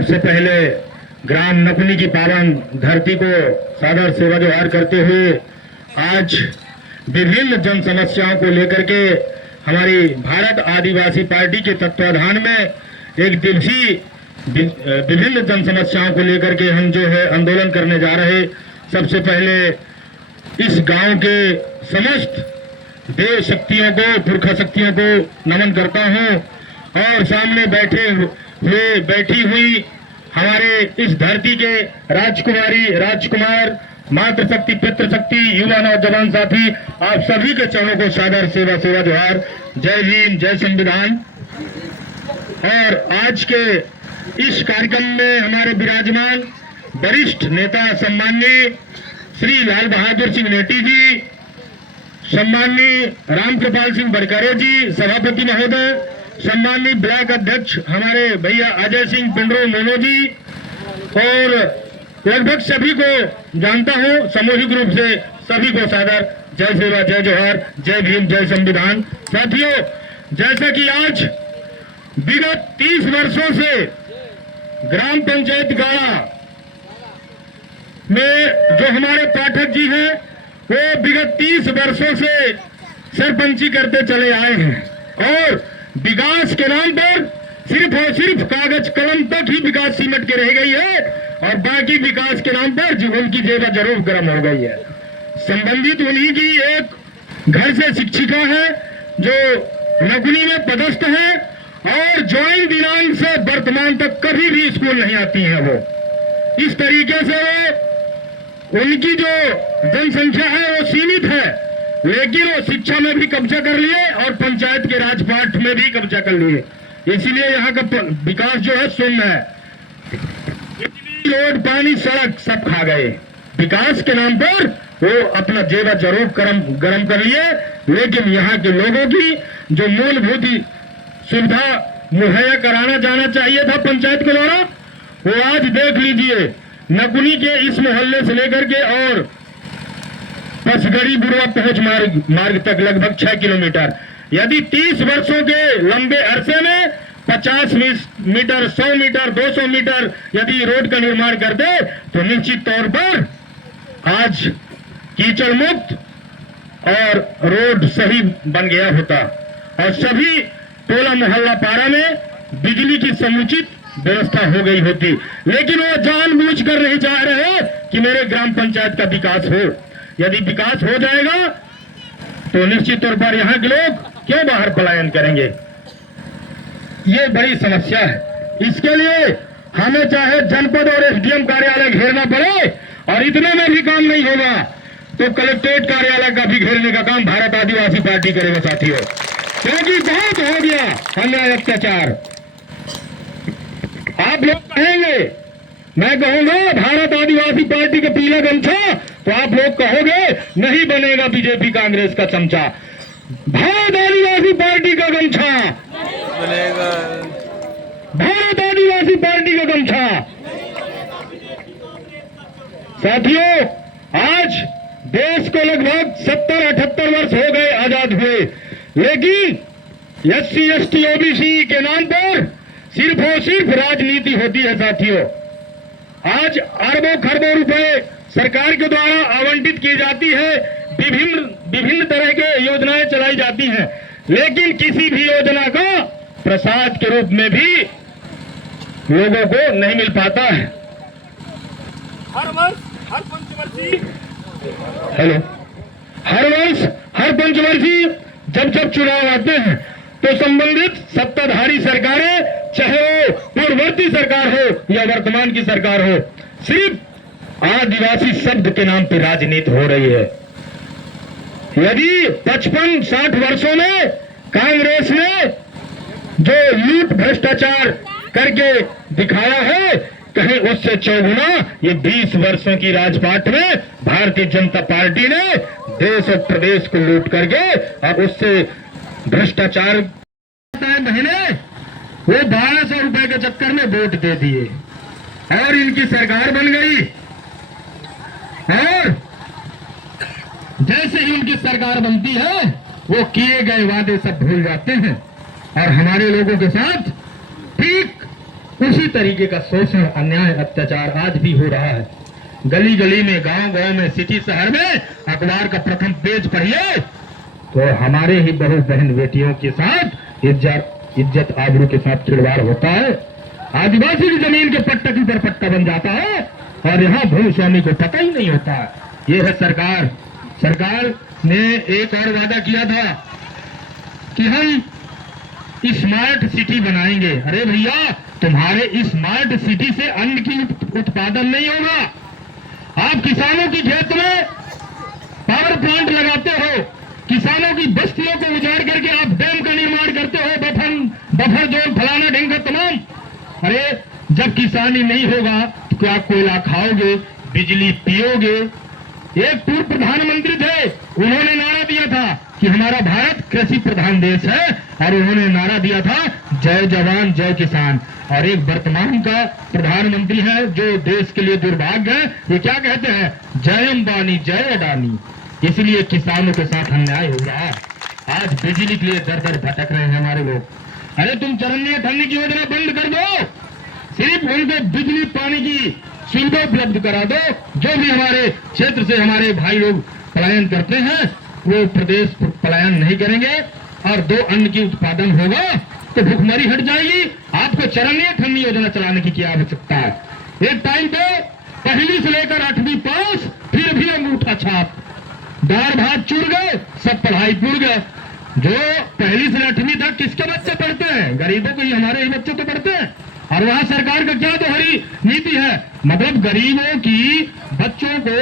सबसे पहले ग्राम नकुनी की पावन धरती को सादर सेवा जोहार करते हुए आज विभिन्न जन समस्याओं को लेकर के हमारी भारत आदिवासी पार्टी के तत्वाधान में एक दिवसीय विभिन्न जन समस्याओं को लेकर के हम जो है आंदोलन करने जा रहे। सबसे पहले इस गांव के समस्त देव शक्तियों को, पुरखा शक्तियों को नमन करता हूं और सामने बैठी हुई हमारे इस धरती के राजकुमारी, राजकुमार, मातृशक्ति, पितृशक्ति, युवा नौजवान साथी, आप सभी के चरणों को सादर सेवा जोहार। जय भीम, जय संविधान। और आज के इस कार्यक्रम में हमारे विराजमान वरिष्ठ नेता सम्माननीय श्री लाल बहादुर सिंह नेटी जी, सम्माननीय रामकृपाल सिंह बड़करे जी सभापति महोदय, सम्माननीय ब्लॉक अध्यक्ष हमारे भैया अजय सिंह पिंडरो मोनो जी, और लगभग सभी को जानता हूं सामूहिक रूप से, सभी को सादर जय सेवा, जय जोहार, जय भीम, जय संविधान। साथियों, जैसा कि आज विगत 30 वर्षों से ग्राम पंचायत गाड़ा में जो हमारे पाठक जी हैं वो विगत 30 वर्षों से सरपंची करते चले आए हैं और विकास के नाम पर सिर्फ और सिर्फ कागज कलम तक ही विकास सिमट के रह गई है और बाकी विकास के नाम पर उनकी जेब जरूर गर्म हो गई है। संबंधित उन्हीं की एक घर से शिक्षिका है जो नकुनी में पदस्थ है और ज्वाइन दिनांक से वर्तमान तक कभी भी स्कूल नहीं आती हैं। वो इस तरीके से उनकी जो जनसंख्या है वो सीमित है, लेकिन वो शिक्षा में भी कब्जा कर लिए और पंचायत के राजपाट में भी कब्जा कर लिए। इसीलिए यहाँ का विकास जो है शून्य है। बिजली, रोड, पानी, सड़क सब खा गए। विकास के नाम पर वो अपना जेब जरूर गरम कर लिए, लेकिन यहाँ के लोगों की जो मूलभूत सुविधा मुहैया कराना जाना चाहिए था पंचायत के द्वारा, वो आज देख लीजिए नकुनी के इस मोहल्ले से लेकर के और पसगड़ी बुरवा पहुंच मार्ग तक लगभग 6 किलोमीटर। यदि 30 वर्षों के लंबे अरसे में 50 मीटर, 100 मीटर, 200 मीटर यदि रोड का निर्माण कर दे तो निश्चित तौर पर आज कीचड़ मुक्त और रोड सही बन गया होता और सभी टोला मोहल्ला पारा में बिजली की समुचित व्यवस्था हो गई होती। लेकिन वो जानबूझकर नहीं चाह रहे कि मेरे ग्राम पंचायत का विकास हो। यदि विकास हो जाएगा तो निश्चित तौर पर यहाँ के लोग क्यों बाहर पलायन करेंगे? ये बड़ी समस्या है। इसके लिए हमें चाहे जनपद और एसडीएम कार्यालय घेरना पड़े और इतने में भी काम नहीं होगा तो कलेक्ट्रेट कार्यालय का भी घेरने का काम भारत आदिवासी पार्टी करेगा साथियों, क्योंकि बहुत हो गया अन्याय अत्याचार। आप लोग कहेंगे, मैं कहूंगा भारत आदिवासी पार्टी का पीला गमछा, तो आप लोग कहोगे नहीं बनेगा बीजेपी कांग्रेस का चमचा। भारत आदिवासी पार्टी का गमछा बनेगा, भारत आदिवासी पार्टी का गमछा। साथियों, आज देश को लगभग 70-78 वर्ष हो गए आजाद हुए, लेकिन SC, ST, OBC के नाम पर सिर्फ और सिर्फ राजनीति होती है साथियों। आज अरबों खरबों रुपए सरकार के द्वारा आवंटित की जाती है, विभिन्न तरह के योजनाएं चलाई जाती हैं, लेकिन किसी भी योजना का प्रसाद के रूप में भी लोगों को नहीं मिल पाता है। हर वर्ष हर पंचवर्षीय जब चुनाव आते हैं तो संबंधित सत्ताधारी सरकारें, चाहे वो पूर्ववर्ती सरकार हो या वर्तमान की सरकार हो, सिर्फ आदिवासी शब्द के नाम पर राजनीति हो रही है। यदि 55-60 वर्षों में कांग्रेस ने जो लूट भ्रष्टाचार करके दिखाया है, कहीं उससे चौगुना ये 20 वर्षों की राजपाट में भारतीय जनता पार्टी ने देश और प्रदेश को लूट करके अब उससे भ्रष्टाचार महीने वो 1200 रुपए के चक्कर में वोट दे दिए और इनकी सरकार बन गई। और जैसे ही उनकी सरकार बनती है वो किए गए वादे सब भूल जाते हैं और हमारे लोगों के साथ ठीक उसी तरीके का शोषण, अन्याय, अत्याचार आज भी हो रहा है। गली गली में, गांव गांव में, सिटी शहर में अखबार का प्रथम पेज पढ़िए तो हमारे ही बहू बहन बेटियों के साथ इज्जत आबरू के साथ खिलवाड़ होता है। आदिवासी की जमीन के पट्टा की तरफ पट्टा बन जाता है और यहाँ भूस्वामी को पता ही नहीं होता। ये है सरकार। सरकार ने एक और वादा किया था कि हम स्मार्ट सिटी बनाएंगे। अरे भैया, तुम्हारे स्मार्ट सिटी से अन्न की उत्पादन नहीं होगा। आप किसानों की खेत में पावर प्लांट लगाते हो, किसानों की बस्तियों को उजाड़ करके आप डैम का निर्माण करते हो, बफर जोन, फलाना ढेंगा तमाम। अरे जब किसानी नहीं होगा तो क्या कोयला खाओगे, बिजली पियोगे? एक पूर्व प्रधानमंत्री थे, उन्होंने नारा दिया था कि हमारा भारत कृषि प्रधान देश है और उन्होंने नारा दिया था जय जवान जय किसान। और एक वर्तमान का प्रधानमंत्री है जो देश के लिए दुर्भाग्य है, ये क्या कहते हैं, जय अंबानी जय अडानी। इसलिए किसानों के साथ अन्याय हो रहा है। आज बिजली के लिए दर दर भटक रहे हैं हमारे लोग। अरे तुम चरनिया ठन्नी की योजना बंद कर दो, सिर्फ उनको बिजली पानी की सुविधा उपलब्ध करा दो। जो भी हमारे क्षेत्र से हमारे भाई लोग पलायन करते हैं वो प्रदेश पलायन नहीं करेंगे और 2 अन्न की उत्पादन होगा तो भुखमरी हट जाएगी। आपको चरनिया ठन्नी योजना चलाने की क्या आवश्यकता है? एक टाइम पे पहली से लेकर 8वीं पास, फिर भी अंगूठा छाप, दाल भात चूर गए, सब पढ़ाई पूर गए। जो पहली से 8वीं तक किसके बच्चे पढ़ते हैं? गरीबों के ही, हमारे ही बच्चे तो पढ़ते हैं। और वहां सरकार का क्या दोहरी नीति है, मतलब गरीबों की बच्चों को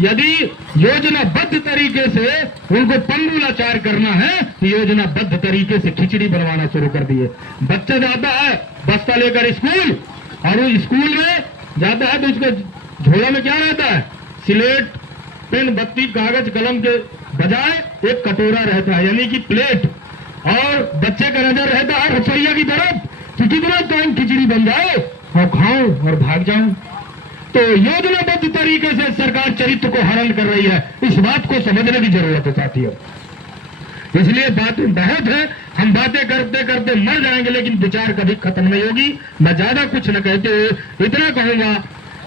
यदि योजनाबद्ध तरीके से उनको पन्नू लाचार करना है तो योजनाबद्ध तरीके से खिचड़ी बनवाना शुरू कर दिए। बच्चा जाता है बस्ता लेकर स्कूल और वो स्कूल में जाता है तो उसके झोला में क्या रहता है, स्लेट, पेन, बत्ती, कागज, कलम के बजाय एक कटोरा रहता है, यानी कि प्लेट। और बच्चे का नजर रहता है रसोईया की तरफ कि कितना टाइम खिचड़ी बन जाए और खाओ और भाग जाओ। तो योजनाबद्ध तरीके से सरकार चरित्र को हरण कर रही है। इस बात को समझने की जरूरत है साथियों। इसलिए बातें बहुत है, हम बातें करते करते मर जाएंगे लेकिन विचार कभी खत्म नहीं होगी। मैं ज्यादा कुछ न कहते हुए इतना कहूंगा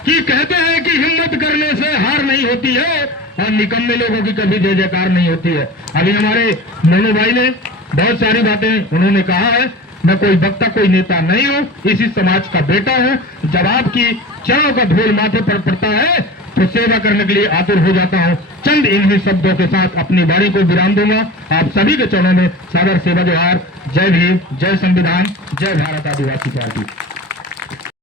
कि कहते हैं कि हिम्मत करने से हार नहीं होती है और निकम्मे लोगों की कभी जय जयकार नहीं होती है। अभी हमारे मोनू भाई ने बहुत सारी बातें उन्होंने कहा है। मैं कोई वक्ता, कोई नेता नहीं हूँ, इसी समाज का बेटा हूँ। जब आपकी चरणों का धूल माथे पर पड़ता है तो सेवा करने के लिए आतुर हो जाता हूँ। चंद इन्हीं शब्दों के साथ अपनी वाणी को विराम दूंगा। आप सभी के चरणों में सादर सेवा जोहार। जय भीम, जय संविधान, जय भारत आदिवासी पार्टी।